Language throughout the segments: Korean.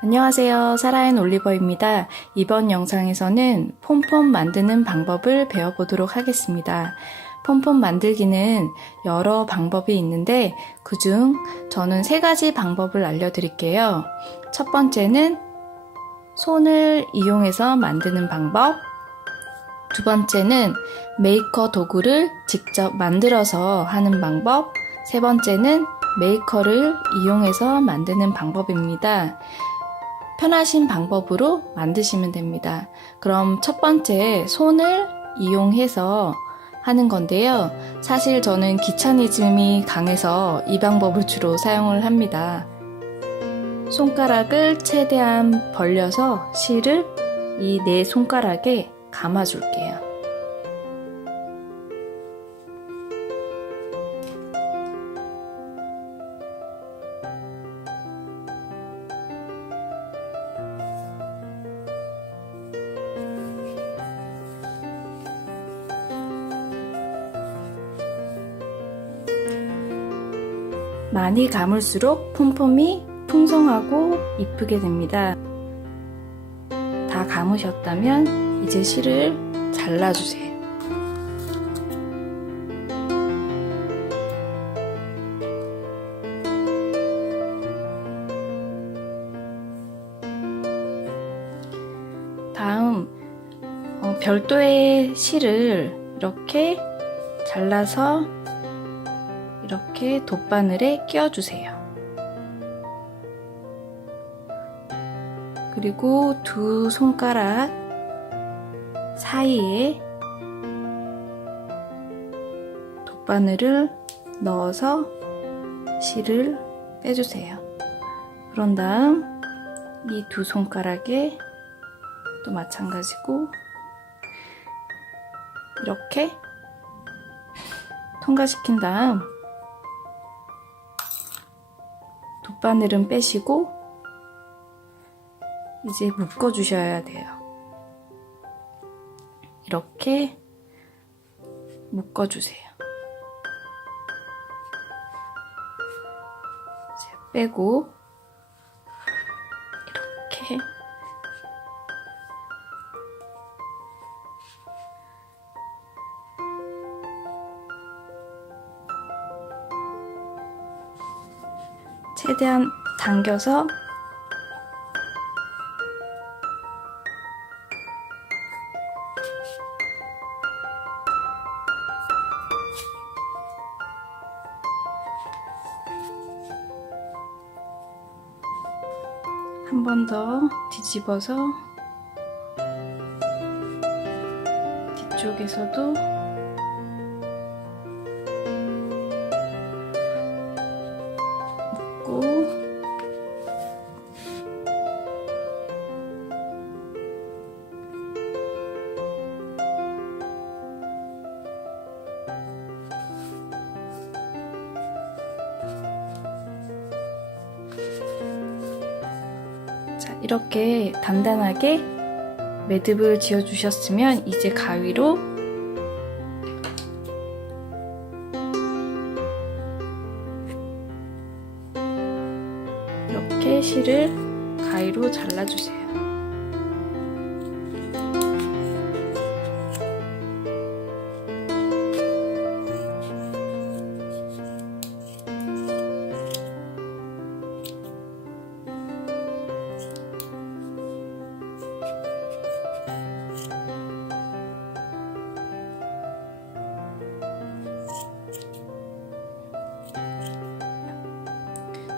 안녕하세요. 사라앤 올리버입니다. 이번 영상에서는 폼폼 만드는 방법을 배워보도록 하겠습니다. 폼폼 만들기는 여러 방법이 있는데 그중 저는 3가지 방법을 알려드릴게요. 첫 번째는 손을 이용해서 만드는 방법, 두 번째는 메이커 도구를 직접 만들어서 하는 방법, 세 번째는 메이커를 이용해서 만드는 방법입니다. 편하신 방법으로 만드시면 됩니다. 그럼 첫 번째, 손을 이용해서 하는 건데요. 사실 저는 귀차니즘이 강해서 이 방법을 주로 사용을 합니다. 손가락을 최대한 벌려서 실을 이 네 손가락에 감아줄게요. 많이 감을수록 폼폼이 풍성하고 이쁘게 됩니다. 다 감으셨다면 이제 실을 잘라주세요. 다음 별도의 실을 이렇게 잘라서 이렇게 돗바늘에 끼워주세요. 그리고 두 손가락 사이에 돗바늘을 넣어서 실을 빼주세요. 그런 다음 이 두 손가락에 또 마찬가지고 이렇게 통과시킨 다음 돗바늘은 빼시고 이제 묶어 주셔야 돼요. 이렇게 묶어 주세요. 이제 빼고 이렇게 최대한 당겨서 한 번 더 뒤집어서 뒤쪽에서도 묶고 이렇게 단단하게 매듭을 지어 주셨으면 이제 가위로 이렇게 실을 가위로 잘라주세요.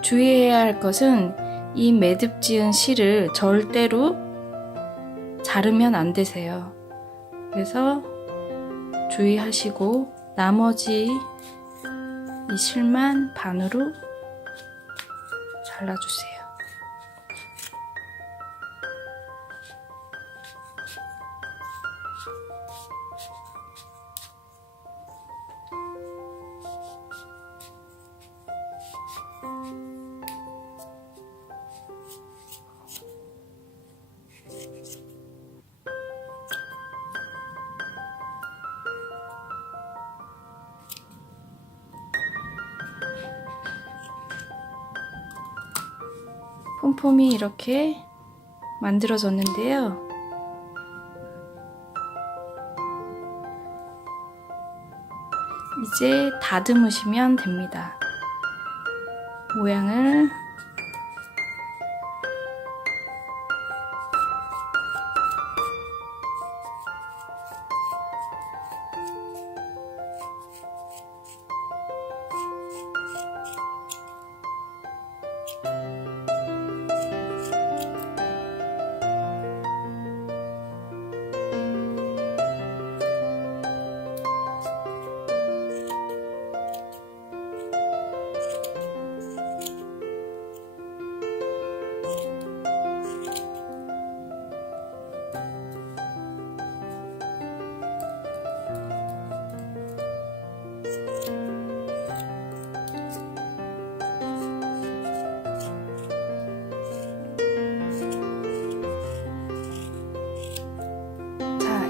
주의해야 할 것은 이 매듭 지은 실을 절대로 자르면 안 되세요. 그래서 주의하시고 나머지 이 실만 반으로 잘라주세요. 폼폼이 이렇게 만들어졌는데요. 이제 다듬으시면 됩니다. 모양을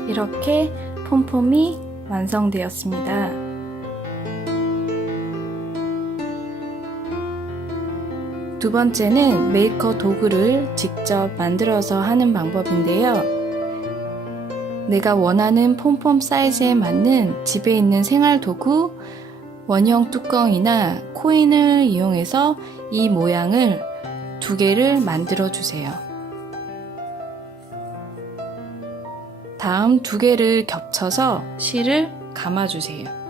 이렇게 폼폼이 완성되었습니다. 두 번째는 메이커 도구를 직접 만들어서 하는 방법인데요. 내가 원하는 폼폼 사이즈에 맞는 집에 있는 생활 도구, 원형 뚜껑이나 코인을 이용해서 이 모양을 두 개를 만들어 주세요. 다음 두 개를 겹쳐서 실을 감아주세요.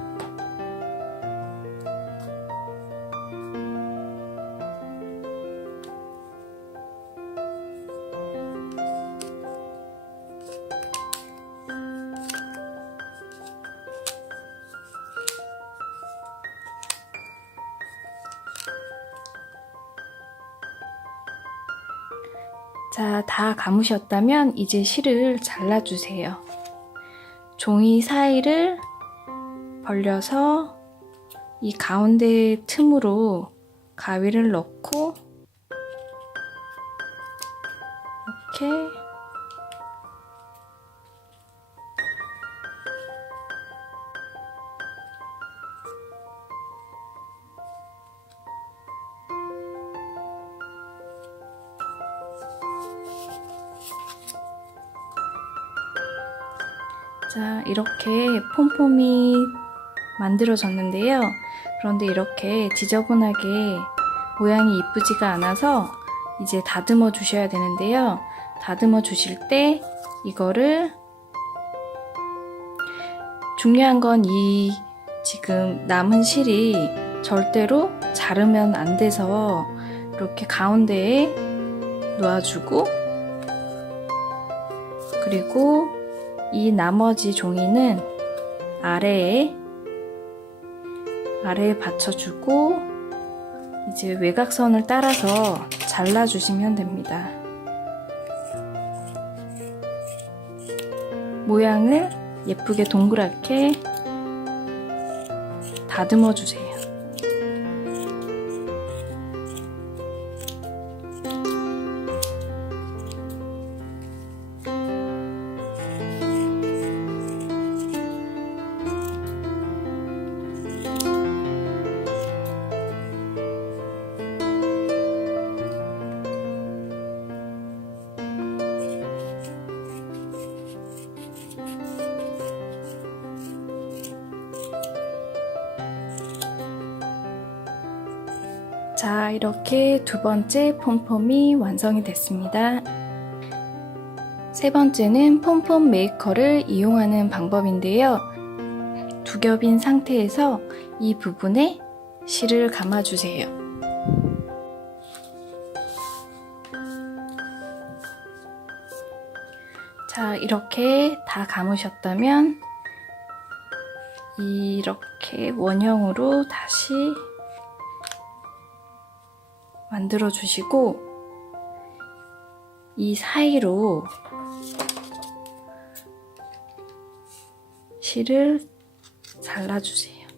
자, 다 감으셨다면 이제 실을 잘라주세요. 종이 사이를 벌려서 이 가운데 틈으로 가위를 넣고 이렇게 자, 이렇게 폼폼이 만들어졌는데요. 그런데 이렇게 지저분하게 모양이 이쁘지가 않아서 이제 다듬어 주셔야 되는데요. 다듬어 주실 때 이거를 중요한 건 이 지금 남은 실이 절대로 자르면 안 돼서 이렇게 가운데에 놓아주고, 그리고 이 나머지 종이는 아래에 받쳐주고 이제 외곽선을 따라서 잘라주시면 됩니다. 모양을 예쁘게 동그랗게 다듬어 주세요. 자, 이렇게 두 번째 폼폼이 완성이 됐습니다. 세 번째는 폼폼 메이커를 이용하는 방법인데요. 두 겹인 상태에서 이 부분에 실을 감아주세요. 자, 이렇게 다 감으셨다면 이렇게 원형으로 다시 만들어 주시고 이 사이로 실을 잘라주세요.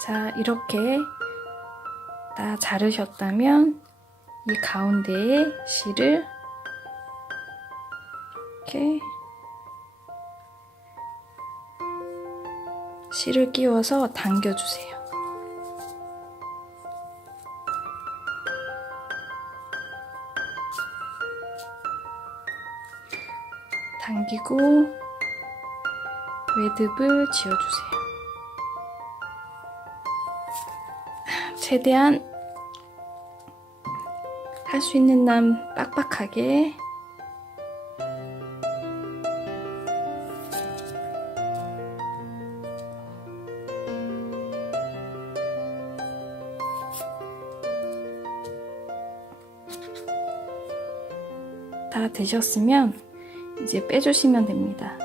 자, 이렇게 다 자르셨다면 이 가운데에 실을 이렇게 실을 끼워서 당겨주세요. 당기고 매듭을 지어주세요. 최대한 할 수 있는 한 빡빡하게 다 되셨으면 이제 빼주시면 됩니다.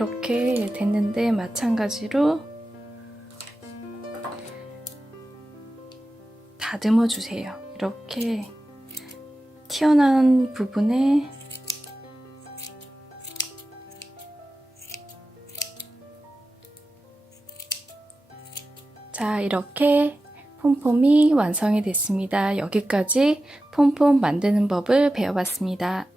이렇게 됐는데 마찬가지로 다듬어 주세요. 이렇게 튀어나온 부분에 자, 이렇게 폼폼이 완성이 됐습니다. 여기까지 폼폼 만드는 법을 배워봤습니다.